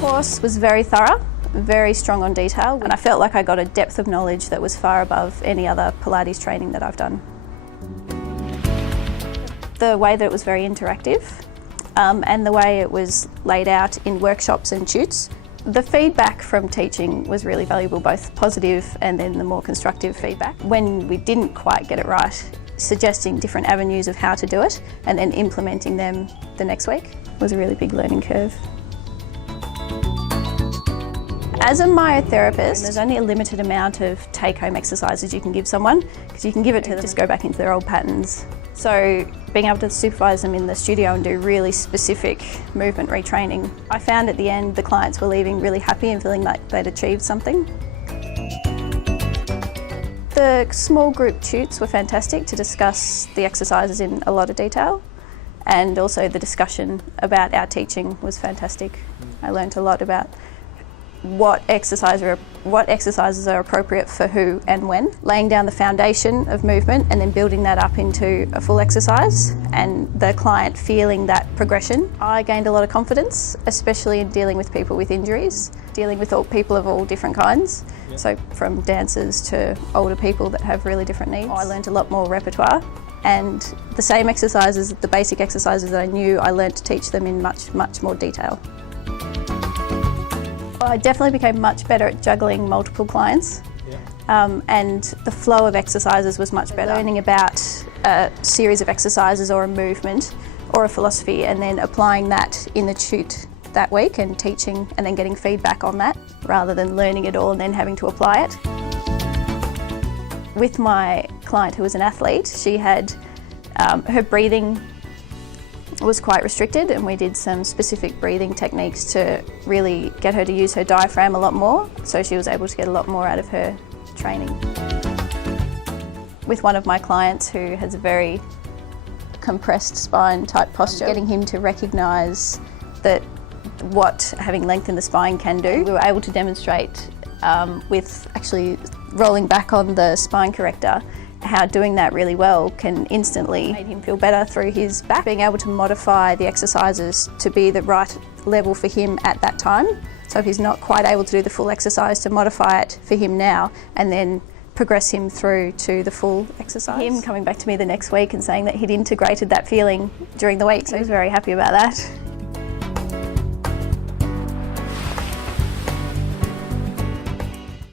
course was very thorough, very strong on detail, and I felt like I got a depth of knowledge that was far above any other Pilates training that I've done. The way that it was very interactive and the way it was laid out in workshops and tutes. The feedback from teaching was really valuable, both positive and then the more constructive feedback. When we didn't quite get it right, suggesting different avenues of how to do it and then implementing them the next week was a really big learning curve. As a myotherapist, there's only a limited amount of take-home exercises you can give someone, because you can give it to them, just go back into their old patterns. So being able to supervise them in the studio and do really specific movement retraining, I found at the end the clients were leaving really happy and feeling like they'd achieved something. The small group tutes were fantastic to discuss the exercises in a lot of detail, and also the discussion about our teaching was fantastic. I learned a lot about what exercises are appropriate for who and when, laying down the foundation of movement and then building that up into a full exercise, and the client feeling that progression. I gained a lot of confidence, especially in dealing with people with injuries, dealing with people of all different kinds, so from dancers to older people that have really different needs. I learned a lot more repertoire, and the same exercises, the basic exercises that I knew, I learned to teach them in much more detail. I definitely became much better at juggling multiple clients, and the flow of exercises was much better. Learning about a series of exercises or a movement or a philosophy and then applying that in the tute that week and teaching and then getting feedback on that, rather than learning it all and then having to apply it. With my client who was an athlete, she had her breathing was quite restricted, and we did some specific breathing techniques to really get her to use her diaphragm a lot more, so she was able to get a lot more out of her training. With one of my clients who has a very compressed spine type posture, getting him to recognise that what having length in the spine can do, we were able to demonstrate with actually rolling back on the spine corrector how doing that really well can instantly make him feel better through his back. Being able to modify the exercises to be the right level for him at that time. So if he's not quite able to do the full exercise, to modify it for him now and then progress him through to the full exercise. Him coming back to me the next week and saying that he'd integrated that feeling during the week, so he was very happy about that.